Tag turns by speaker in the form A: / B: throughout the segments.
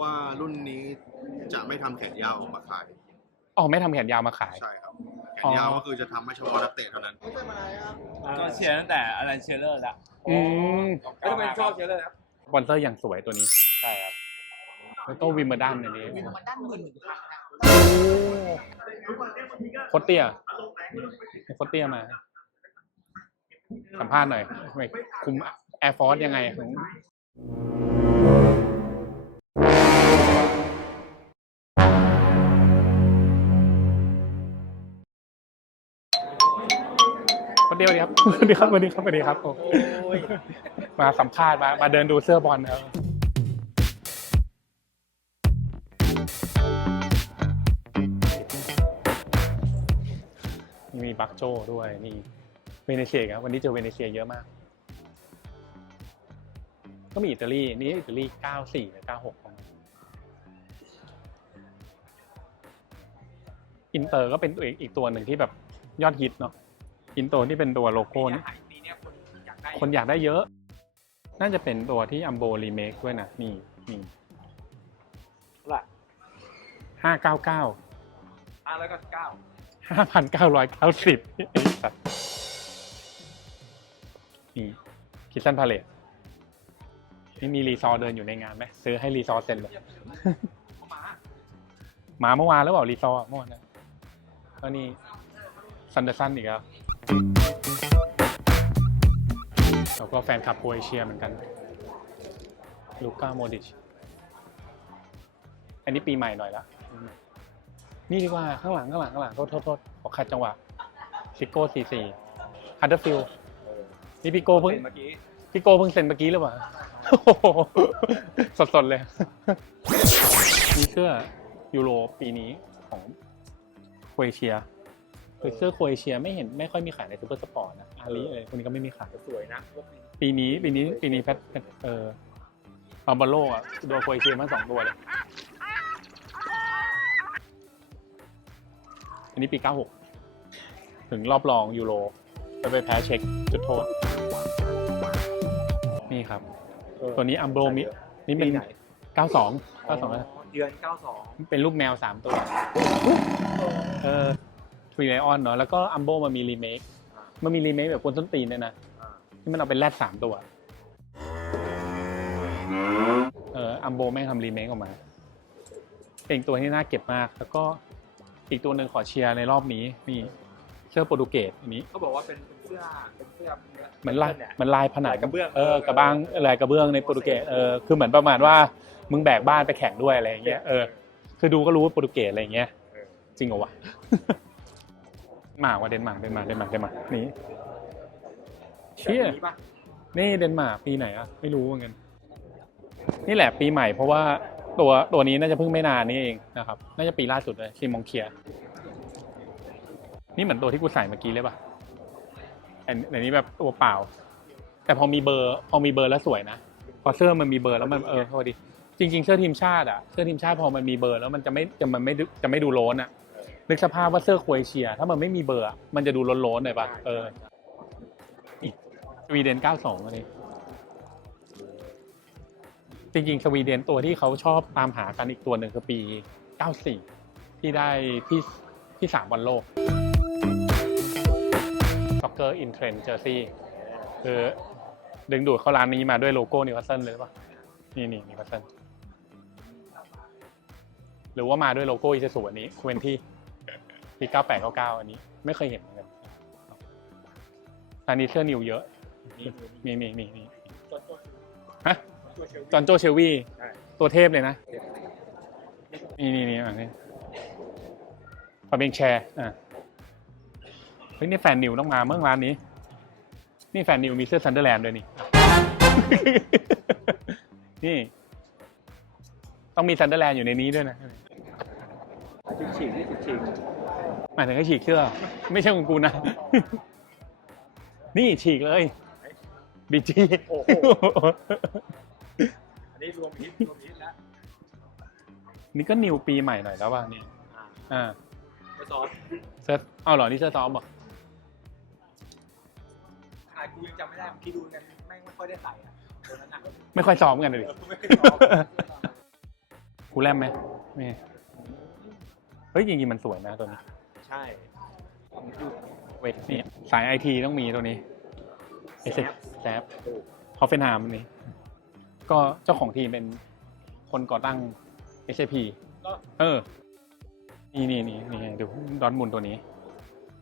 A: ว่ารุ่นนี้จะไม่ทำแขนยาวออกมาขาย
B: อ๋อไม่ทำแขนยาวมาขาย
A: ใช่ครับ แขนยาวก็คือจะทำให้เฉพาะนักเตะเท่านั้น
C: ก็เชียร์ตั้งแต่อะไรเชียร์เลอร์ละ
B: อืม
C: ก็เป็นชอบเชียร์เลอร์ครับ
B: สปอนเซอร์อย่างสวยตัวนี้
C: ใช่ครับ
B: แล้วก็วิมเบลดันอันนี้
D: วินมันด้านหมื่นหนึ่งครั้งนะ
B: โอ้โคตรเตี้ยโคตรเตี้ยมา สัมภาษณ์หน่อยไม่คุมแอร์ฟอร์สยังไงของ เดียวดีครับสวัสดีครับสวัสดีครับสวัสดีครับโอ้มาสัมภาษณ์มามาเดินดูเสื้อบอลเออมีบักโจด้วยนี่เวเนเซียครับวันนี้เจอเวเนเซียเยอะมาก ก็มีอิตาลีนี่อิตาลี94หรือ96ของมันอินเตอร์ก็เป็นตัวอีกอีกตัวหนึ่งที่แบบยอดฮิตเนาะ อินเตอร์ที่เป็นตัวโลโก้นี่
D: ปีเนี้ยคนอยากได้
B: คนอยากได้เยอะ น่าจะเป็นตัวที่อัมโบรีเมคด้วยนะ นี่นี่
C: ล่ะ
B: ห้าเก้าเก้า
C: ห้าร้อยเก้าสิบเก้า
B: ห้าพันเก้าร้อยเก้าสิบนี่คิสซันพาเลตนี่มีรีซอร์เดินอยู่ในงานไหมซื้อให้รีซอร์เซ็นเลยมาเมื่อวานแล้วเปล่ารีซอร์เมื่อวานนะก็นี่ซันเดอร์สันอีกแล้ว แล้วก็แฟนคลับโครเอเชียเหมือนกัน ลูก้าโมดิช อันนี้ปีใหม่หน่อยละ นี่ดีกว่าข้างหลังข้างหลังข้างหลังโทษโทษโทษขอขัดจังหวะซิโก้สี่สี่ฮัตเตอร์ฟิลนี่พี่โก้เพิ่ง
C: เมื่อกี้
B: พี่โก้เพิ่งเซ็นเมื่อกี้หรือเปล่าสดๆเลย มีเสื้อยูโรปีนี้ของโครเอเชีย คือเสื้อโครเอเชียไม่เห็นไม่ค่อยมีขายในซูเปอร์สปอร์ตนะอาลีเลยคนนี้ก็ไม่มีขาย
C: สวยนะ
B: ปีนี้ปีนี้ปีนี้แพทแพทเอออัลบาโลอะโดนโครเอเชียมาสองตัวเลยอันนี้ปี 96 ถึงรอบรองยูโรแล้วไปแพ้เช็คจุดโทษ นี่ครับ ตัวนี้อัมโบรมินี่เป็น
C: ปีไหน
B: 92 92นะ
C: เดือนเก้าสอง
B: เป็นลูกแมว 3 ตัว เออ ทรีไลออนเนาะแล้วก็อัมโบมันมีรีเมค มันมีรีเมคแบบคนต้นตีนเนี่ยนะ ที่มันเอาเป็นแรดสามตัว เอออัมโบแม่งทำรีเมคออกมา เป็นอีกตัวที่น่าเก็บมาก แล้วก็อีกตัวหนึ่งขอเชียร์ในรอบนี้นี่เสื้อโปรตุเกสอันนี้
C: เขาบอกว่าเป็นเสื้อเป็นเสื้อ
B: เหมือนลาย
C: เนี่ย
B: เหมันลายผนัง
C: ลายกระเบื้อง
B: เออกระบ้างลายกระเบื้องในโปรตุเกสเออคือเหมือนประมาณว่ามึงแบกบ้านไปแข่งด้วยอะไรอย่างเงี้ยเออคือดูก็รู้ว่าโปรตุเกสอะไรอย่างเงี้ยจริงเหรอวะห มากว่าเดนมาร์กเดนมาร์กเดนมาร์กเดนมาร์กนี่เชี่ย
C: นี้ป่ะ
B: นี่เดนมาร์กปีไหนอะไม่รู้เหมือนกันนี่แหละปีใหม่เพราะว่าตัวตัวนี้น่าจะเพิ่งไม่นานนี่เองนะครับน่าจะปีล่าสุดเลยซีมองเคียนี่เหมือนตัวที่กูใส่เมื่อกี้เลยปะอันอันนี้แบบตัวเปล่า แต่พอมีเบอร์พอมีเบอร์แล้วสวยนะพอเสื้อมันมีเบอร์แล้วมันเออพอดีจริง ๆ เสื้อทีมชาติอะเสื้อทีมชาติพอมันมีเบอร์แล้วมันจะไม่จะมันไม่ดูจะไม่ดูโล้นอะ นึกสภาพว่าเสื้อโครเอเชีย ถ้ามันไม่มีเบอร์อะมันจะดูโล้นๆหน่อยปะเออ อีกสวีเดน 92อันนี้จริงๆสวีเดนตัวที่เขาชอบตามหากันอีกตัวหนึ่งคือปี 94 ที่ได้ที่ที่สามวันโลก Soccer in Trend Jersey คือดึงดูดเข้าร้านนี้มาด้วยโลโก้นิวคาสเซิลเลยหรือเปล่ะ นี่นี่นิวคาสเซิลหรือว่ามาด้วยโลโก้อีซูซูอันนี้ควนที่ ปี 9899 อันนี้ ไม่เคยเห็นเหมือนกันอันนี้เสื้อนิวเยอะ มีมีมีมีฮะจอห์นโจเชลวี่
C: ใช่
B: ตัวเทพเลยนะ นี่นี่นี่อันนี้ปาเบงแชร์อะเฮ้ยนี่แฟนนิวต้องมาเมื่อร้านนี้ นี่แฟนนิวมีเสื้อซันเดอร์แลนด์ด้วยนี่ นี่ ต้องมีซันเดอร์แลนด์อยู่ในนี้ด้วยนะ
C: ชุดฉีกนี่ชุดฉีก
B: หมายถึงให้ฉีกเสื้อ ไม่ใช่ของกูนะ นี่ฉีกเลยบีจี
C: โอ้โห อันนี้รวมฮิตรวมฮิตแล้ว
B: นี่ก็นิวปีใหม่หน่อยแล้วว่ะนี่
C: อ่า
B: อ่า
C: ไปสอน
B: เสื้อเอาเหรอ นี่เสื้อซ้อมเหรอ
C: ขนาดกูยังจำไม่ได้ผมคิดดูกันแม่งไม่ค่อยได้ใส่อะตัวนั้นอะ
B: ไม่ค่อยซ้อมกันเลย
C: ไม่ค่อยซ้อม
B: ฟูลแลมไหมไม่เฮ้ยจริงๆมันสวยนะตัวนี้
C: ใช่
B: เวทนี่สายไอทีต้องมีตัวนี้เอสแซฟฮอฟเฟนฮามนี่ก็เจ้าของทีมเป็นคนก่อตั้ง SAP เออ นี่นี่นี่นี่ดูดอนมุนตัวนี้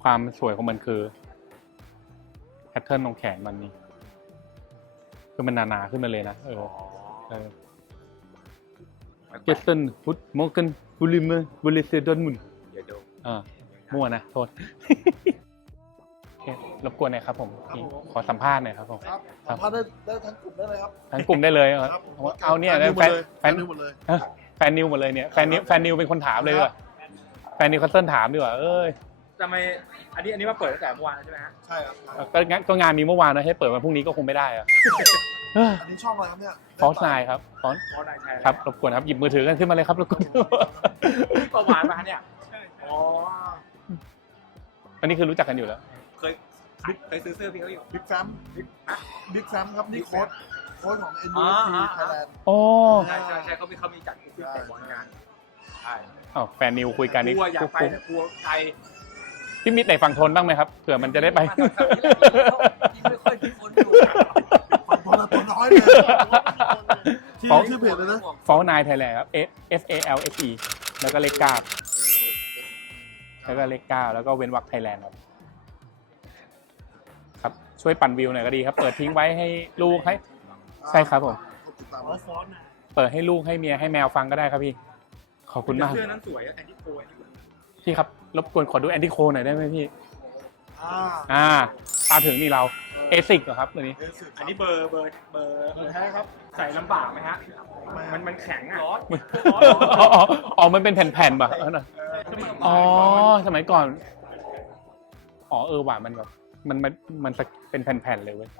B: ความสวยของมันคือแพทเทิร์นตรงแขนมันนี่คือมันหนาๆขึ้นมาเลยนะเออเออเจสันฮุดมอร์กันบูลิเมอร์บูลิเซดอนมุน
C: เดี๋ยวดู
B: อ่า มั่วนะโทษโอเครบกวนหน่อยครับผมนี่ขอสัมภาษณ์หน่อยครับผม
E: ครับ
B: ครับ
E: สัมภาษณ์ได้ได้ทั้งกลุ่มได้เลยครับ
B: ทั้งกลุ่มได้เลยเหรอ
E: ครับ
B: เอาเนี่ย
E: แฟนนิวห
B: แฟ
E: มด
B: น
E: เลย
B: แฟ
E: แฟ
B: น
E: นนิวหมดเลย
B: แฟนนิวหมดเลยเนี่ยแฟนนิวแฟนนิวเป็นคนถามเลยดีกว่าแฟนนิวคัสเซิลถามดีกว่าเอ้ย
C: ทำไมอันนี้อันนี้มาเปิดตั้งแต่เมื่อวานแล้วใช่ไหมฮะ
E: ใช่ครับ
B: ก็งั้นก็งานมีเมื่อวานนะให้เปิดมาพรุ่งนี้ก็คงไม่ได้อะ
E: อันนี้ช่องอะไรครับเนี่ย
B: ฟอสไนครับฟอน
C: เพราะนายชัย
B: ครับรบกวนครับหยิบมือถือกันขึ้นมาเลยครับรบกวน
C: นี่ประวานมาเนี่ยอ๋อ
B: อั นนี้คือรู้จักกันอยู่แล้ว
C: เคยเคยซื้อเสื้อพี่เขาอยู่
E: บิ๊กแฟมบิ๊กแฟมครับนี่โค้ดโค้ดของ n
C: อ๋
E: u
C: อ
E: s
C: อ๋อ
E: t Thailand
B: โอ้
C: ใช่ใช่ใช่เขามีเขามีจัดกรุ๊ปเตะบอลกันใช่
B: อ้าวแฟนนิวคุยกันนี่
C: กลัวอยาก
B: กุ๊ก
C: ไป
B: กุ๊ก
C: แต่กลัวไกล
B: พี่มิตรไหนฝั่งทนบ้างไหมครับเผื่อมันจะได้ไป
D: ไม่ค่อยมีคนอยู่
E: ฝั่งตัวละตัวน้อยเลยชื่อชื่อเพจเลยนะ
B: ฟอลนายไทยแลนด์ครับ F F A L S E แล้วก็เลขเก้า แล้วก็เลขเก้าแล้วก็เว้นวรรคไทยแลนด์ครับครับช่วยปั่นวิวหน่อยก็ดีครับ เปิดทิ้งไว้ให้ลูกให้ ใช่ครับผม
E: ติดตาม
D: อ๋อฟอนนะ
B: เปิดให้ลูกให้เมียให้แมวฟังก็ได้ครับพี่ ขอบคุณมาก
C: เสื้อนั้นสวยแอนดี้โคแอนดี้โค
B: พี่ครับรบกวนขอดูแอนติโคหน่อยได้ไหมพี่
E: อ่า
B: อ่าตาถึงนี่เรา เอซิกเหรอครับตัวนี้
E: เอสิบ
C: อันนี้เบอร์เบอร์เบอร์
E: เบอร์แท้ครับ
C: ใส่ลำบากไหมฮะ มันมันแข็งอะร้อน
B: อ๋ออ๋ออ๋อมันเป็นแผ่นๆป่ะเออน่ะอ๋อ สมัยก่อน อ๋อเออว่ะมันแบบมันมันมันเป็นแผ่นๆเลยเว้ย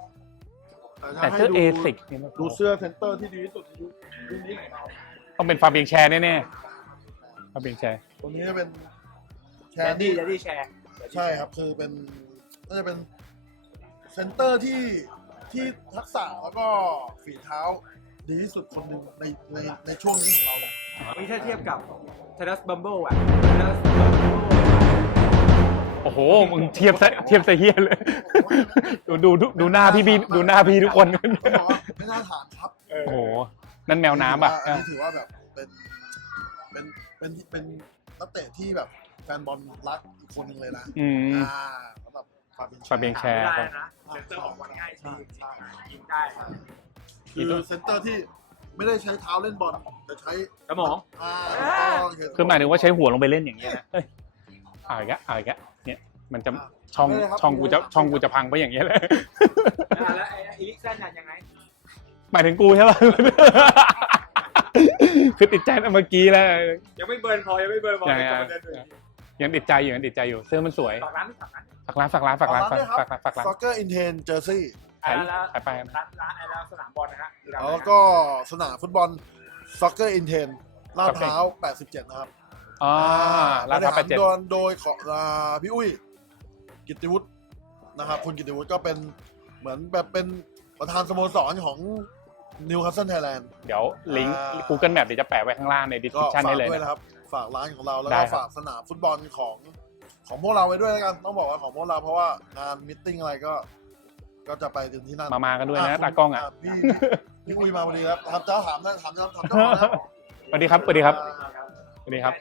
B: แต่
E: ถ้า
B: เสื้อ
E: ให้
B: เอ
E: ดู
B: ซิกนี่มัน
E: ดูเสื้อเซนเตอร์ที่ดีที่สุดในยุครุ่นนี้ของเรา
B: ต้องเป็นฟาเบียงแชร์แน่ๆฟาเบียงแชร์
E: ตัวนี้จะเป็นแช
C: แด
E: ร์
C: ดดี้แดดดี้แชร์
E: ใช่ครับ คือเป็นน่าจะเป็น เซนเตอร์ที่ที่ทักษะแล้วก็ฝีเท้า ดีที่สุดคนหนึ่งในในในช่วงนี้ของเราเลย
C: นี่ถ้าเทียบกับเทเลสบัมเบิลอะเทเลสบัมเบิล
B: โอ้โห มึงเทียบซะเทียบซะเฮียเลย ดูดูดูดูหน้าพี่บีดูหน้าพี่ทุกคน
E: ต้องบอกว่าไม่น่าถามครับ
B: โอ้โห นั่นแมวน้ำอะ
E: อันนี้ถือว่าแบบเป็นเป็นเป็นเป็นนักเตะที่แบบแฟนบอลรักอีกคนหนึ่งเลยนะ
B: อืม
E: อ่าสำหรับฟาเบียน
B: ฟาเบียงแชร์
C: ไม่ได้นะ เซนเตอร์ออกบอลง่ายจริงยิงได้
E: คือเซนเตอร์ที่ไม่ได้ใช้เท้าเล่นบอลแต่ใช้
C: สมอง
E: อ่า
B: คือหมายถึงว่าใช้หัวลงไปเล่นอย่างเงี้ยนะเอ้ยเอาอีกแล้วเอาอีกแล้วเนี่ยมันจะช่องช่องกูจะช่องกูจะพังไปอย่างเงี้ยเลย
C: แล้วไอ้อีลิกเซนยังไง
B: หมายถึงกูใช่ป่ะคือติดใจตั้งเมื่อกี้แล้ว
C: ยังไม่เบิร์นพอยังไม่เบิร์นพอ
B: ยังไง
C: จะมาเดินดู
B: ยังติดใจอยู่ยังติดใจอยู่เสื้อมันสวย
C: ฝากร้านไม่ฝากร้าน
B: ฝากร้านฝากร้านฝากร้านฝากฝากฝากร้าน
E: ซ็อกเกอร์อินเทนเจอร์ซี่
B: ขาย
C: แล้ว
B: ขายไปนะ
C: ร้านร้านไอ้แล้วสนามบอลนะฮะ
E: แล้วก็สนามฟุตบอลซ็อกเกอร์อินเทนลาดพร้าว 87 นะครับ
B: อ๋อลาดพร้าว
E: บ
B: แป
E: ริ
B: ด
E: ห
B: เจ็ด
E: โดยโดยขออ่าพี่อุ้ย กิตติวุฒินะครับคุณกิตติวุฒิก็เป็นเหมือนแบบเป็นประธานสโมสรของนิวคาสเซิลไทยแลนด์
B: เดี๋ยวลิงก์
E: อ่า
B: Google Map เดี๋ยวจะแปะไว้ข้างล่างใน
E: ก็
B: description
E: ฝา
B: ได้
E: ก
B: เลย
E: ด้วย
B: นะ
E: นะครับ ฝากร้านของเราแล้ว
B: ได้
E: ก็
B: ครับ
E: ฝากสนามฟุตบอลของของพวกเราไว้ด้วยแล้วกันต้องบอกว่าของพวกเราเพราะว่างานมิทติ้งอะไรก็ ก็จะไปถึงที่นั่น
B: มามากันด้วยนะ
E: คุณ
B: ตากล้องอะ
E: พี่พี่พี่อุ้ยมาพอดีครับถามเจ้าถามนะถามเจ้าถามเจ้าก่อนนะ
B: สวัสดีครับสวัสดีครับสวัสดีครับ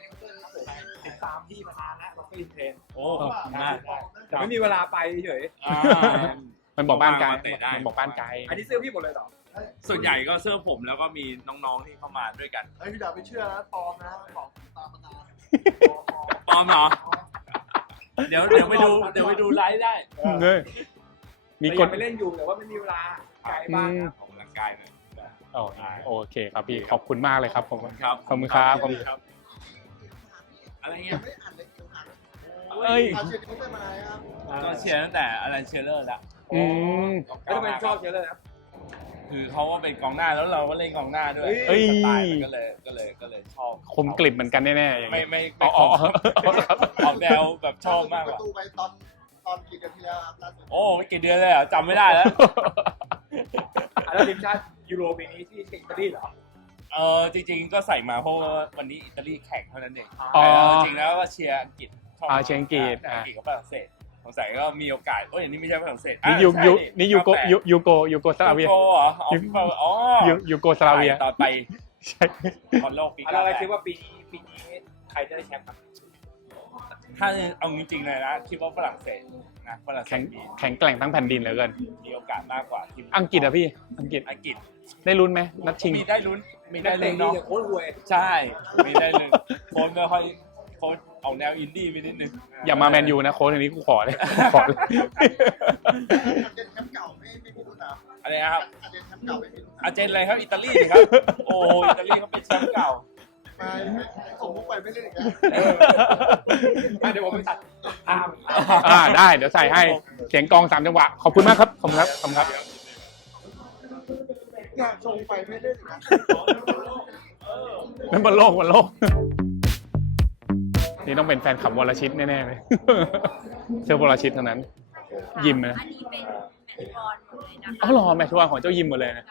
C: ติดตามพี่มานานแล้วเราก็อินเทรน
F: โอ้
C: ได้
F: ได้
C: แต่ไม่มีเวลาไปเฉย
F: อ่า
B: มันบอกบ้านไกล
F: เตะได้
B: มันบอกบ้านไกล
C: อันนี้เสื้อพี่หมดเลยเหรอ
F: ส่วนใหญ่ก็เสื้อผมแล้วก็มีน้องๆที่เข้ามาด้วยกัน
E: ไอ้พี่ดาไม่เชื่อนะปลอมนะบอกตามมานาน
F: ปลอมเหรอ เดี๋ยวเดี๋ยวไปดูเดี๋ยวไปดูไลฟ์ได้
B: เงยมีกฎ
C: ไปเล่นอยู่แต่ว่าไม่มีเวลาไกลบ้างครับ
F: ออกกำลังกายหน่อย
B: อ๋อโอเคครับพี่ขอบคุณมากเลยครับผม
F: ครับ
B: ขอบคุณครับขอบคุณ
F: ครับอะไรเงี้ย
B: เอ้ย
E: อาเชียร์ที่ไม่มาครับ
F: ก็เชียร์ตั้งแต่อะไรเชียร์เลอร์แล้ว
B: อืม
C: แล้วทำไมชอบเยอะเลยครับ
F: คือเขาก็เป็นกองหน้าแล้วเราก็เล่นกองหน้าด้วย
B: เอ้ย
F: สไตล์มันก็เลยก็เลยก็เลยชอบ
B: คมกลิบเหมือนกันแน่ๆอย่าง
F: ไม่
B: เงี้ย
F: ไม่
B: อ๋
F: ไม่
B: ออ๋ออ๋อครับ
F: ออกแนวแบบชอบมากก
E: ประ
F: ว่า
E: ตูไปตอนตอนกี่เดือนที่แล้วครับล่าสุด
F: โอ้ไม่กี่เดือนเลยเหรอจำไม่ได้แล้ว
C: แล้วทีมชาติยูโรปีนี้ที่อิตาลีเหรอ
F: เอเออจริงๆก็ใส่มาเพราะว่าวันนี้อิตาลีแข่งเท่านั้นเอง
B: อ๋อ
F: แต่เอาจริงแล้วว่าเชียร์อังกฤษชบ
B: อ่าเชียร์อังกฤษ
F: อั
B: อ่า
F: งกฤษกับฝรั่งเศส สงสัยก็มีโอกาสโอ้ยอันนี่ไม่ใช่ฝรั่งเศส
B: นี่
F: อะ
B: ยู
F: ใช่
B: ยูนี่ยูโก
F: 98
B: ยูยูโกยูโกสลาเวีย
F: ยูโกเหรออ๋อ
B: ยู
F: ฟีฟ่าอ๋อ
B: ยูยูโกสลาเวีย
F: ต่อไป
B: ใช่
F: บอลโลกปี
C: เอา
F: เก้า
C: เรา
F: แป
C: คิด
F: ด
C: ว่าปีนี้ปีนี้ใครจะได้แชมป์ครับ
F: ถ้าเอาจริงๆเลยนะคิดว่าฝรั่งเศสนะฝรั่งเศ
B: แข็ง
F: สมี
B: แข็งแกร่งทั้งแผ่นดินเหลือเกิน
F: มีโอกาสมากกว่าทีม
B: อังกฤษอะพี่ อังกฤษ
F: อังกฤษ
B: ได้ลุ้นไหมนัดชิง
F: มีได้ลุ้นมีได้ลุ้น
C: เนาะ
F: เนาะ
C: โค้ชรวย
F: ใช่ มีได้ลุ้นโค้ชก็ค่อยโค้ช เอาแนวอินดี้ไปนิดนึง
B: อย่ามาแมนยูนะโค้ชอันนี้กูขอเลยขอเลย
E: เจนแชมป์เก่าไม่ไม่มีรุ่นนะ
F: อะไรนะครับ
E: เจนแชมป์เก่าไม่มีรุ่น
F: อาร์เจนอะไรครับอิตาลีสิครับ โอ้อิตาลีเขาเป็นแชมป์เก่า
E: มาส่งมุกไปไม่เล่นอีกแล้ว
C: อะเดี๋ยวผมไปตัดตาม
B: อ่าได้เดี๋ยวใส่ให้เสียงกลองสามจังหวะขอบคุณมากครับขอบคุณครับขอบคุณครับ
E: อยากส่งไปไม่เล่นอีกแล้ว
B: นั่นบนโลกบนโลก นี่ต้องเป็นแฟนขับวรชิตแน่ๆเลยเสื้อวรชิตเท่านั้น ยิมนะ
G: อันนี้เป็นแมตช์บอลหมดเลยนะคะ
B: อ๋อเหรอแมทช์วางของเจ้ายิมหมดเลยนะ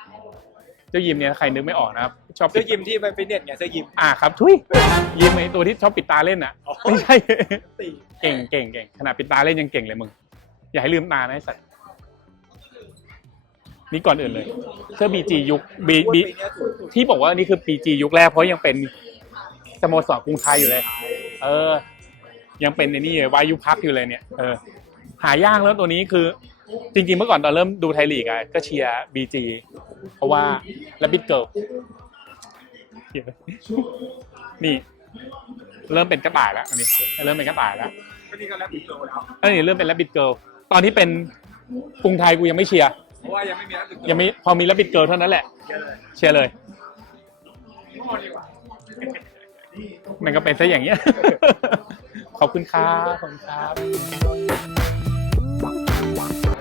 B: เจ้ายิมเนี่ยใครนึกไม่ออกนะครับชอบ
C: เสื้อยิมที่มันเป็นเน็ตไงเสื้อยิม
B: อ่าครับทุยยิมไอตัวที่ชอบปิดตาเล่นอะไม่ใช่
C: ตี
B: เก่งเก่งเก่งขนาดปิดตาเล่นยังเก่งเลยมึง อย่าให้ลืมตานะไอ้สัตว์นี่ก่อนอื่นเลย เสื้อบีจียุคบีบี
C: ปีเนี้ยถูกถูก
B: ที่บอกว่านี่คือปีจียุคแรกเพราะยังเป็นสโมสรกรุงไทยอยู่เลย เออ ยังเป็นในนี่เลยวายุพักอยู่เลยเนี่ยเออหายากแล้วตัวนี้คือ จริงๆเมื่อก่อนตอนเริ่มดูไทยลีกอะก็เชียร์บีจีเพราะว่าและบิดเกิลนี่เริ่มเป็นกระต่ายแล้วอันนี้เริ่มเป็นกระต่ายแล้ว
C: ก็นี่ก็แล้วปีโตแล้ว
B: อันนี้เริ่มเป็นแรบบิดเกิลตอนที่เป็นกรุงไทยกูยังไม่เชียร์
C: เพราะว่ายังไม่มีแล้วปีโต
B: ยังไม่พอมีแรบบิดเกิลเท่านั้นแหละ
C: เยอะเลย
B: เชียร์เลย
C: โง่ดีกว่า
B: มันก็เป็นซะอย่างเงี้ย ขอบคุณครับขอบคุณครับ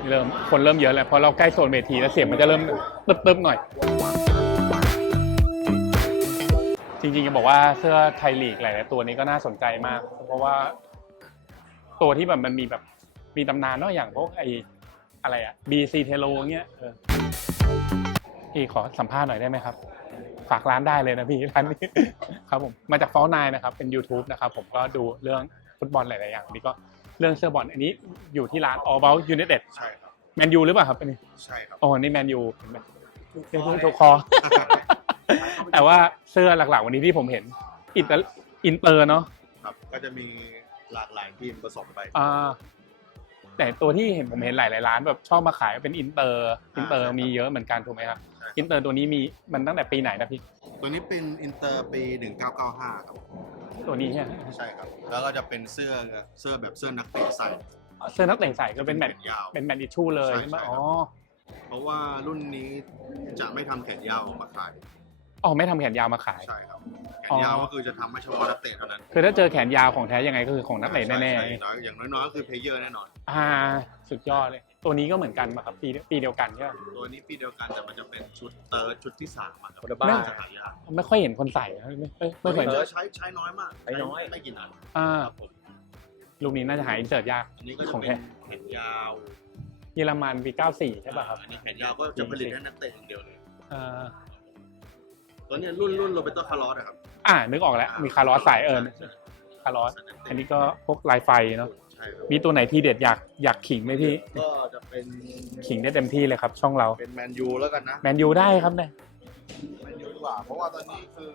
B: เริ่มคนเริ่มเยอะแล้วพอเราใกล้โซนเวทีแล้วเสียงมันจะเริ่มตึบๆหน่อย จริงๆจะบอกว่าเสื้อไทยลีกหลายๆตัวนี้ก็น่าสนใจมาก เพราะว่า ตัวที่แบบมันมีแบบมีตำนานเนาะอย่างพวกไออะไรอะ BC เทโลเงี้ยเออพี่ขอสัมภาษณ์หน่อยได้ไหมครับ ฝากร้านได้เลยนะพี่ร้านนี้ ครับผมมาจากฟอลนายนะครับเป็น YouTube นะครับผมก็ดูเรื่องฟุตบอลหลาย ๆ อย่างนี่ก็เรื่องเสื้อบอลอันนี้อยู่ที่ร้าน All About United
A: ใช่ครับ
B: แมนยูหรือเปล่าครับอันนี้
A: ใช่ครับ
B: โอ้นี่แมนยูเห็นไหมเป็นผู้ถูกคอ แต่ว่าเสื้อหลัก ๆ วันนี้ที่ผมเห็นอินเตอร์อินเตอร์เนาะ
A: ครับก็จะมีหลากหลายทีมผสมไป
B: อ่าแต่ตัวที่เห็นผมเห็นหลายๆร้านแบบชอบมาขายเป็นอินเตอร์อินเตอร์มีเยอะเหมือนกันถูกไหมครับ
A: ใช่ครับ
B: อินเตอร์ตัวนี้มีมันตั้งแต่ปีไหนนะพี่
A: ตัวนี้เป็นอินเตอร์ปี 1995 ครับ
B: ตัวนี้ใช่ไหม
A: ใช่ครับ แล้วก็จะเป็นเสื้อเสื้อแบบเสื้อนักเตะใส่
B: เสื้อนักเตะใส่ก็เป็นแมต
A: แขนยาว
B: เป็นแมตติชชูเลย
A: ใช่
B: ใช่ไหม
A: ใช่ครับ
B: อ๋อ
A: เพราะว่ารุ่นนี้จะไม่ทำแขนยาวออกมาขาย
B: อ๋อไม่ทำแขนยาวมาขาย
A: ใช่ครับแขนยาวก็คือจะทำให้เฉพาะนักเตะเท่านั้น
B: คือถ้าเจอแขนยาวของแท้ยังไงก็คือของนักเตะแน่
A: ใช่ใช่อย่างน้อยๆก็คือเพลเยอร์แน่นอน
B: ๆอ่า สุดยอดเลย ตัวนี้ก็เหมือนกันมาครับปีปีเดียวกันใช่ไหม
A: ตัวนี้ปีเดียวกันแต่มันจะเป็นชุดเติร์ดชุดที่สามอะครับ
C: โคตรบ้า
A: จะหายาก
B: ไม่ค่อยเห็นคนใส่นะไม่ไม่ไม่เคย
A: เอ
B: เห็น
A: อใช้ใช้น้อยมาก
C: ใช้น้อย
A: ไม่กี่นัด
B: อ่า
A: ครับผม
B: ลูกนี้น่าจะหาอินเสิร์ตยาก
A: อันนี้ก็จะ
B: ของ
A: เป็
B: แท้
A: นแขนยาว
B: เยอรมันปี 94 ใช่ป่ะครับ
A: อันนี้แขนยาวก็จะผลิตให้นักเตะอย่างเดียวเลย
B: อ่า
A: ตัวเนี้ยรุ่นรุ่นโรเบโตคาร์ลอสอะครับ
B: อ่านึกออกแล้ว มีคาร์ลอสใส่เอิญ คาร์ลอส อันนี้ก็พวกลายไฟเนาะ
A: ใช่ ครับ
B: มีตัวไหนที่เด็ดอยากอยากขิงไหมพี่
A: ก็จะเป็น
B: ขิงได้เต็มที่เลยครับ ช่องเรา
A: เป็นแมนยูแล้วกันนะ
B: แมนยูได้ครับเนี่ย
A: แมนยูดีกว่าเพราะว่าตอนนี้คือ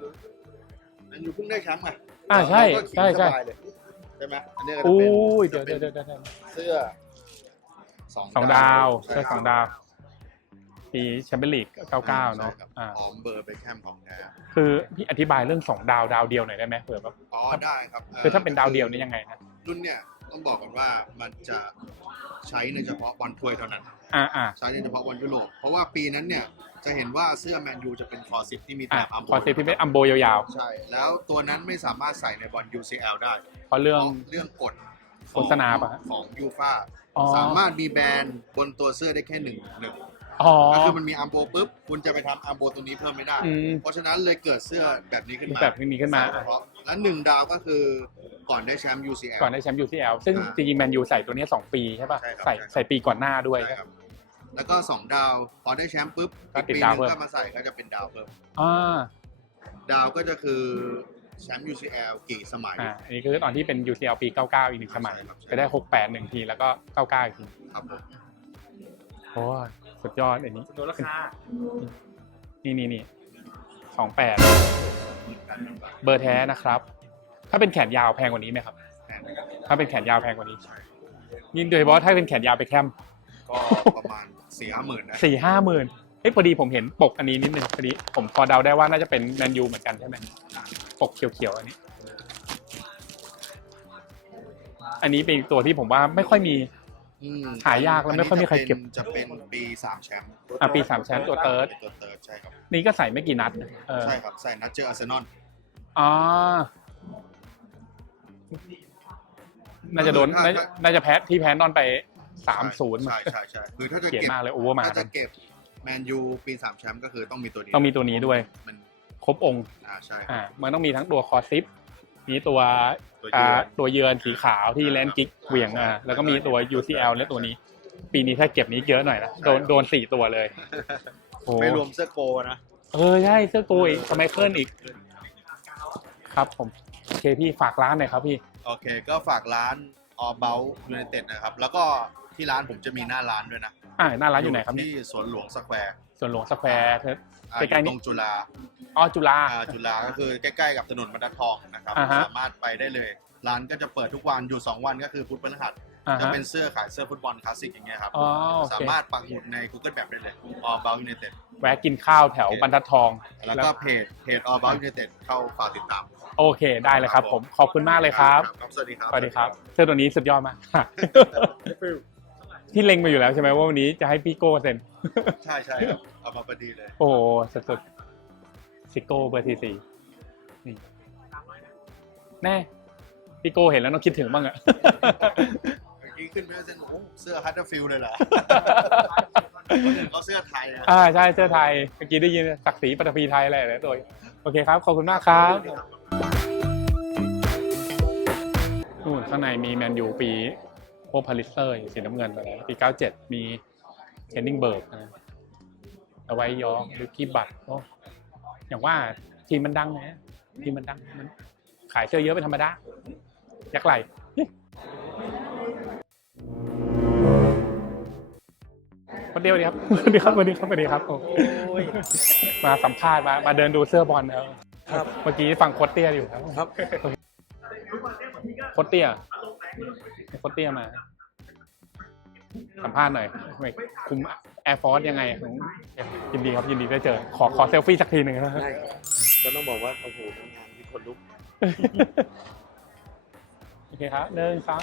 A: แมนยูเพิ่งได้แชมป์ไง
B: อ่าใช่
A: แล้วก็ขี่
B: ใช่ใช่
A: สบายเลยใช่ไหมอันนี้ก็จะ
B: อุ้
A: เป็น
B: ยเดี๋ยว
A: จะ
B: เดี๋
A: เป็
B: ยวนเดี๋ยวเดี๋ยว
A: เสื้อสอง
B: สองดาว
A: ใช่
B: เสื้อ
A: ครับ
B: สองดาวปีแชมเปี้ยนลีก99เนาะ
A: ใช่ครับ
B: อ่า
A: หอมเบอร์เบคแฮมของแท้
B: คือพี่อธิบายเรื่องสองดาวดาวเดียวหน่อยได้ไหมเผื่อแบบ
A: อ๋อได้ครับ
B: คือถ้าเป็นดาวเดียวนี่ยังไงนะ
A: รุ่นเนี่ย ต้องบอกก่อนว่ามันจะใช้ในเฉพาะบอลถ้วยเท่านั้น
B: อ่าอ่า
A: ใช้ในเฉพาะบอลยุโรปเพราะว่าปีนั้นเนี่ยจะเห็นว่าเสื้อแมนยูจะเป็นคอสิบที่มี
B: อ่า
A: แต่อัมโบ
B: คอนเซ็ปต์ที่เป็นอัมโบยาว
A: ใช่ แล้วตัวนั้นไม่สามารถใส่ในบอล UCL ได้
B: ๆเพราะเรื่อง
A: เพราะเรื่องกฎ
B: โฆษณาปะฮะ
A: ของยูฟา
B: อ๋อ
A: สามารถมีแบรนด์บนตัวเสื้อได้แค่หนึ่งหนึ่ง
B: อ๋อ
A: ก็คือมันมีอัมโบปุ๊บ คุณจะไปทำอัมโบตัวนี้เพิ่มไม่ได้
B: อืม
A: เพราะฉะนั้นเลยเกิดเสื้อแบบนี้ขึ้นมา
B: แบบนี้ขึ้นมา
A: เฉพาะและหนึ่งดาวก็คือ ก่อนได้แชมป์ UCL
B: ก่อนได้แชมป์ UCL ซึ่ง
A: อ่า
B: จริงๆแมนยูใส่ตัวเนี้ยสองปีใช่ป่ะ
A: ใช่ครับ
B: ใส่
A: ใช่ครับ
B: ใส่ปีก่อนหน้าด้วย
A: ใช่ครับแล้วก็สองดาวพอได้แชมป์ปุ๊บ
B: ก็
A: อีก
B: ติด
A: ปี
B: ดาว
A: นึง
B: เพิ่ม
A: ก็มาใส่ก็จะเป็นดาวเพิ่ม
B: อ่า
A: ดาวก็จะคือแชมป์ UCL กี่สมัย
B: อ่าอันนี้คือตอนที่เป็น UCL ปี 99 อีกหนึ่งสมัย
A: ใช่ครับใช่
B: ไปได้ 68หนึ่งทีแล้วก็ 99 อีกที
A: ครับผม
B: โอ้ยสุดยอดอันนี้
C: ลดราคา
B: นี่นี่นี่สองแปดเบอร์แท้นะครับ ถ้าเป็นแขนยาวแพงกว่านี้ไหมครับ ถ้าเป็นแขนยาวแพงกว่านี้ยิ่งโดยเฉพาะถ้าเป็นแขนยาวไปแคมป์
A: ก็ประมาณสี่ห้าหมื่นนะ
B: สี่ห้าหมื่นเฮ้ยพอดีผมเห็นปกอันนี้นิดนึงพอดีผมพอเดาได้ว่าน่าจะเป็นแมนยูเหมือนกันใช่ไหมปกเขียวๆอันนี้ อันนี้เป็นตัวที่ผมว่าไม่ค่อยมี
A: อืม
B: หายากแล้วไม่ค่อยมีใครเก็บ
A: จะเป็นปีสามแชมป์
B: อะปีสามแชมป์ตัวเติร์ด
A: เป็นตัวเติร์ดใช่ครับ
B: นี่ก็ใส่ไม่กี่นัดนะเออ
A: ใช่ครับใส่นัดเจออาร์เซนอล
B: อ๋อ น่าจะโดน
A: ถ้า
B: น่าจะน่าจะแพ้ที่แพ้นอนไปสามศูนย์
A: ใช่ใช่ใช่คือถ้าจะ
B: เกลียด
A: เก็บ
B: มากเลยโอเวอร์มา
A: ถ้าจะเก็บแมนยูปีสามแชมป์ก็คือต้องมีตัวนี้
B: ต้องมีตัวนี้ด้วย
A: มัน
B: ครบองค์
A: อ่าใช่
B: อ่ามันต้องมีทั้งตัวคอซิปมีตัว
A: ตัว
B: อ่า
A: ยืน
B: ตัวเยือนสีขาวที่แลนกิกเหวี่ยงอ่าแล้วก็มีตัว UCL และตัวนี้ ปีนี้ถ้าเก็บนี้เยอะหน่อยนะโดนโดนสี่ตัวเลยโอ้
A: ไม่รวมเสื้อโกนะ
B: เออใช่เสื้อกูอีกสมัยเคิลอีก ครับผมโอ เคพี่ฝากร้านหน่อยครับพี่
A: โอเค ก็ฝากร้าน All About United นะครับ แล้วก็ที่ร้านผมจะมีหน้าร้านด้วยนะ
B: อ่าหน้าร้านอยู่ไหนครับนี่
A: ที่สวนหลวงสแควร์
B: ส่วนหลวงสแควร์
A: อ่า
B: ใกล้ๆ
A: อยู่
B: นี่
A: ตรงจุฬา
B: อ๋อจุฬา
A: อ่าจุฬาก็คือใกล้ๆกับถนนบรรทัดทองนะครับ
B: อ่าฮะ
A: สามารถไปได้เลย ร้านก็จะเปิดทุกวันอยู่ 2 วันก็คือพุธพฤหัส
B: อ่า
A: จะ
B: ฮะ
A: เป็นเสื้อขายเสื้อฟุตบอลคลาสสิกอย่างเงี้ยครับ
B: อ๋อโอเค
A: สามารถปักหมุดใน Google Map ได้เลย All About United
B: แวะกินข้าวแถวบรรทัดทอง
A: แล้วก็เพจเพจ All About United เข้าฝากติดตาม
B: โอเคได้เลยครับผมขอบคุณมากเลยครับ
A: สวัสดีครับ
B: สวัสดีครับ เสื้อตัวนี้สุดยอดมากที่เล็งมาอยู่แล้วใช่ไหมว่าวันนี้จะให้พี่โก้เซ็น
A: ใช่ใช่ครับเอามาพอดีเลย
B: โอ้โหสุดๆซิโก้เบอร์ทีสี่นี่แน่พี่โก้เห็นแล้วต้องคิดถึงบ้างอะ
A: เมื่อกี้ ขึ้นไปเส้นโอ้เสื้อฮัตเตอร์ฟิลเลยเหรอคนอื่นเขาเสื้อไทยอะ
B: อ่าใช่เสื้อไทยเมื่อกี้ได้ยินศักดิ์ศรีปฐพีไทยอะไรหลายตัวโอเคครับ ขอบคุณมากครับนู่นข้างในมีแมนยูปีโอพาริสเซอร์สีน้ำเงินอะไรปี 97 มีเคนนิงเบิร์กนะเอาไว้ยอร์กลิกกี้บัตโอ้อย่างว่าทีมมันดังนะทีมมันดังมันขายเสื้อเยอะเป็นธรรมดา ยักษ์ไหล คนเดียวดีครับคนเดียวครับคนเดียวครับคนเดียวครับ โอ้มาสัมภาษณ์มามาเดินดูเสื้อบอลแล้ว
H: ครับ
B: เมื่อกี้ฟังโคตเตี้ยอยู่ครับ
H: ครับ
B: โคตเตี้ยโคตเตี้ยมา สัมภาษณ์หน่อยไม่คุมแอร์ฟอร์สยังไงของยินดีครับยินดีได้เจอ ขอขอเซลฟี่สักทีหนึ่งนะครับ
H: ได้ครับก็ต้องบอกว่าโอ้โหเป็นงานที่คนลุก
B: โอเคครับหนึ่งสอง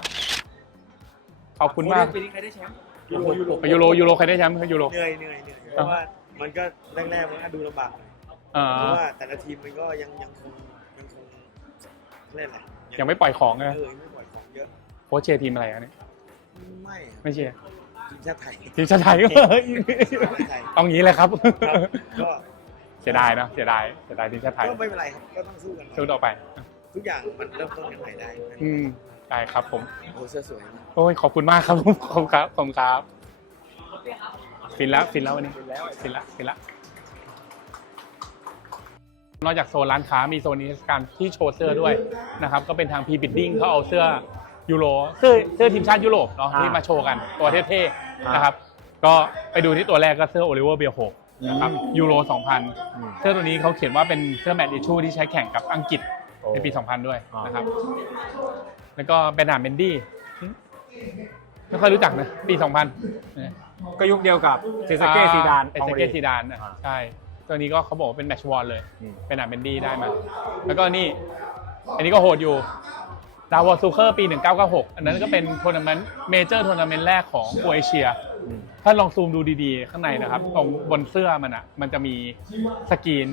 B: ขอบคุณมาก
C: ปีนี้ใครได้แชมป์
H: ยูโรยูโร
B: ยูโรยูโรใครได้แชมป์ครับยูโร
H: เหนื่อยเหนื่อยเหนื่อยเพราะว่ามันก็แรกๆมันก็ดูลำบากหน่อย
B: อ่า
H: เพราะว่าแต่ละทีมมันก็ยังยังคงยังคงเล่นอะไร
B: ยังไม่ปล่อยของ
H: เอ
B: นะ
H: อยังไม่ปล่อยของเยอะ
B: โค้ชเชียร์ทีมอะไรอะเนี่ย
H: ไม่อะ
B: ไม่เชียร์
H: ทีมชาติไทย
B: ทีมชาติไทยก็
H: ทีมชาติไทย
B: ต้องงี้เลยครับ
H: ครับก็
B: เสียดายนะเสียดายเสียดายทีมชาติไทย
H: ก็ไม่เป็นไรครับก็ต้องสู้กัน
B: สู้ต่อไป
H: ทุกอย่างมันเริ่มต้นกันใหม่ได้
B: อืมได้ครับผม
H: โอ้เสื้อสวยมาก
B: โอ้ยขอบคุณมากครับผมขอบคุณครับขอบคุณครับฟินแล้วฟินแล้ววันนี้ฟินแล้วฟินแล้วฟินแล้วนอกจากโซนร้านค้ามีโซนนิทรรศการที่โชว์เสื้อด้วยนะครับ ก็เป็นทางพีบิดดิ้งเขาเอาเสื้อยูโรเสื้อเสื้อทีมชาติยุโรปเนาะที่มาโชว์กันตัวเท่ๆนะครับ ก็ไปดูที่ตัวแรกก็เสื้อโอลิเวอร์เบียโฮนะครับยูโร 2000 เสื้อตัวนี้เขาเขียนว่าเป็นเสื้อแมตต์อิชชูที่ใช้แข่งกับอังกฤษในปี 2000 ด้วยนะครับ แล้วก็เบนนาร์ดเมนดี้ ไม่ค่อยรู้จักนะปี 2000
C: ก็ยุคเดียวกับเซซาเก้ซีดาน
B: เอเซเกซีดานอะใช่ตัวนี้ก็เขาบอกว่าเป็นแมตช์วอลเลย เป็นอาร์เบนดี้ได้มา แล้วก็นี่ อันนี้ก็โหดอยู่ดาวอซูเคอร์ปี 1996 อันนั้นก็เป็นทัวร์นาเมนต์เมเจอร์ทัวร์นาเมนต์แรกของโครเอเชีย ถ้าลองซูมดูดีๆ ข้างในนะครับ ตรงบนเสื้อมันอะ มันจะมีสกรีน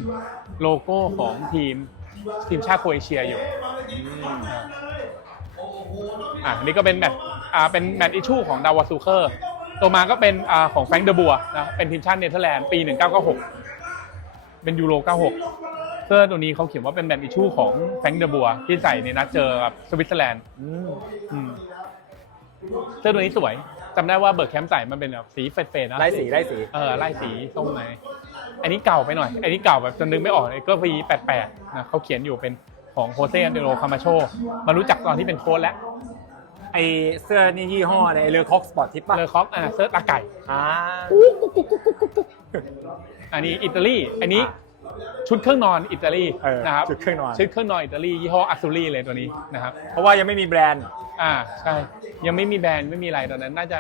B: โลโก้ของทีมทีมชาติโครเอเชียอยู่ อะอันนี้ก็เป็นแมตช์ อ่าเป็นแมตช์อิชชูของดาวาซูเคอร์ตัวมาก็เป็นอ่าของแฟรงค์เดอบัวนะเป็นทีมชาติเนเธอร์แลนด์ปี 1996 เป็นยูโร 96 เสื้อตัวนี้เขาเขียนว่าเป็นแมตช์อิชชูของแฟรงค์เดอบัวที่ใส่ในนัดเจอกับสวิตเซอร์แลนด์อืมเสื้อตัวนี้สวยจำได้ว่าเบิร์กแคมป์ใส่มันเป็นแบบสีเฟดๆนะ
C: ไล่สีไล่สี
B: เออไล่สีส้มไหนอันนี้เก่าไปหน่อย อันนี้เก่าแบบจนนึกไม่ออกเลยก็ V88 นะเขาเขียนอยู่เป็นของโฮเซ่เดโรคามาโชมารู้จักตอนที่เป็นโค้ดแล้ว
C: ไอเสื้อนี่ยี่ห้ออะไรเลอคอกสปอร์ตทิปป่ะ
B: เลอคอกอ่าเซิร์ชตาไก่
C: อ่า
B: อันนี้อิตาลีอันนี้ชุดเครื่องนอนอิตาลี
C: เออ
B: นะครับ
C: ชุดเครื่องนอน
B: ชุดเครื่องนอนอิตาลียี่ห้ออัซซูรี่เลยตัวนี้นะครับ
C: เพราะว่ายังไม่มีแบรนด์
B: อ่าใช่ยังไม่มีแบรนด์ไม่มีอะไรตอนนั้น น่าจะ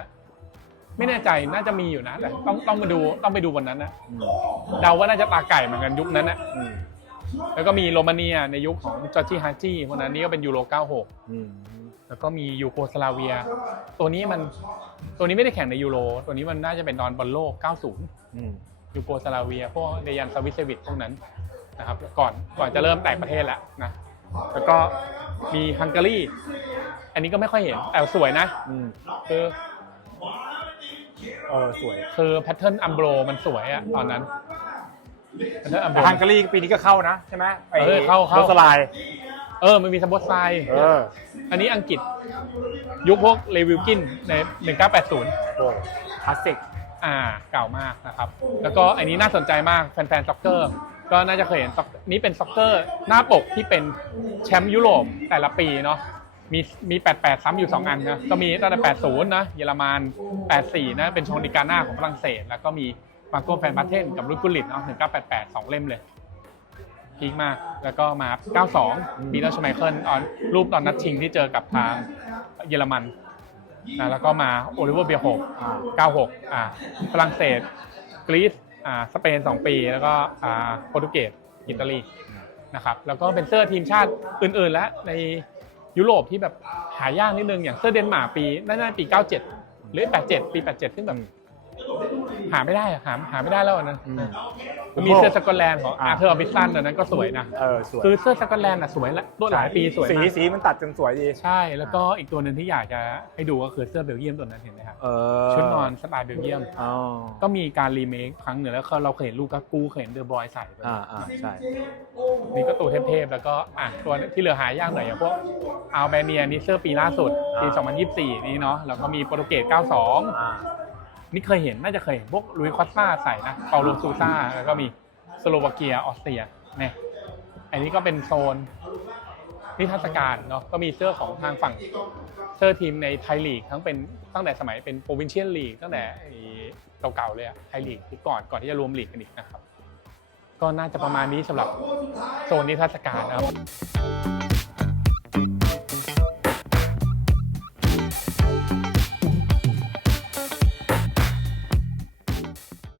B: ไม่แน่ใจน่าจะมีอยู่นะแต่ต้องต้องมาดูต้องไปดูวันนั้นนะเดาว่าน่าจะตาไก่เหมือนกันยุคนั้นนะ
C: อืม
B: แล้วก็มีโรมาเนียในยุคของจอร์จิฮาจิพวกนั้นนี่ก็เป็นยูโร 96
C: อืม
B: แล้วก็มียูโกสลาเวีย ตัวนี้มันตัวนี้ไม่ได้แข่งในยูโร ตัวนี้มันน่าจะเป็นตอนบอลโลก 90
C: อืม
B: ยูโกสลาเวีย พวกเดยันสวิตเซวิตพวกนั้นนะครับ ก่อนก่อนจะเริ่มแตกประเทศแล้วนะ แล้วก็มีฮังการี อันนี้ก็ไม่ค่อยเห็นแต่สวยนะ
C: อืม
B: คือ
C: เออสวย
B: คือแพทเทิร์นอัมโบรมันสวยอะตอนนั้นแพทเทิร์นอัมโบ
C: แต่
B: ร
C: ฮังการีปีนี้ก็เข้านะใช่ไหมไเอ
B: อเข้าเข้า
C: รถสลาย
B: เออมันมีสปอตไซด์
C: เออ
B: อันนี้อังกฤษ ยุคพวกเลวิลกินใน 1980
C: โอ้คลาสสิก
B: อ่าเก่ามากนะครับ แล้วก็อันนี้น่าสนใจมากแฟนๆซ็อกเกอร์ก็น่าจะเคยเห็นซ็อกนี่เป็นซ็อกเกอร์หน้าปกที่เป็นแชมป์ยุโรปแต่ละปีเนาะมีมี 88 ซ้ำอยู่ 2 อันนะก็มีตั้งแต่ 80 นะเยอรมัน 84 นะเป็นโชนิกาน่าของฝรั่งเศส แล้วก็มีมาโกแฟนบัตเทนกับรุดกุลิตเนาะ1988 2 เล่มเลย พีคมาก แล้วก็มา 92 ปีเตอร์ชไมเคิลตอนรูปตอนนัดชิงที่เจอกับทางเยอรมันนะแล้วก็มาโอลิเวอร์เบียโฮ
C: อ่า
B: 96 อ่าฝรั่งเศสกรีซอ่าสเปน 2 ปี แล้วก็อ่าโปรตุเกสอิตาลีนะครับแล้วก็เป็นเสื้อทีมชาติอื่นๆ แล้วในยุโรปที่แบบหายากนิดนึงอย่างเสื้อเดนมาร์กปีน่าจะปี 97 หรือ 87 ปี 87 ซึ่งแบบ หาไม่ได้อะหาหาไม่ได้แล้วอันนั้น
C: อืม
B: มีเสื้อสกอตแลนด์ของ
C: อ่า
B: อาร์เธอร์อบิสตันอันนั้นก็สวยนะ
C: เออสวย
B: คือเสื้อสกอตแลนด์อะสวยละตัวหลายปีสวย
C: สี
B: มาก
C: สีมันตัดกันสวยดี
B: ใช่แล้วก็อีกตัวหนึ่งที่อยากจะให้ดูก็คือเสื้อเบลเยียมตัวนั้นเห็นไหมครับ
C: เออ
B: ชุดนอนสไตล์เบลเยียม
C: อ๋อ
B: ก็มีการรีเมคครั้งหนึ่งแล้วเราเคยเห็นลูกากูเคยเห็นเดอะบอยใส่ไป
C: อ่าอ่าใช่
B: นี่ก็ตัวเทพๆแล้วก็อะตัวที่เหลือหายากหน่อยอย่างพวกอัลเบเนียนี่เสื้อปีล่าสุดปี2024 นี้เนาะแล้วก็มีโปรตุเกส 92
C: อ่า
B: นี่เคยเห็นน่าจะเคยเห็นพวกลุยคอสตาใส่นะเปาโลซูซ่าแล้วก็มีสโลวาเกียออสเตรียเนี่ยอันนี้ก็เป็นโซนนิทรรศการเนาะก็มีเสื้อของทางฝั่งเสื้อทีมในไทยลีกทั้งเป็นตั้งแต่สมัยเป็นโปรวินเชียลลีกตั้งแต่เก่าๆเลยอะไทยลีกที่ก่อนก่อนที่จะรวมลีกกันอีกนะครับ ก็น่าจะประมาณนี้สำหรับโซนนิทรรศการนะครับ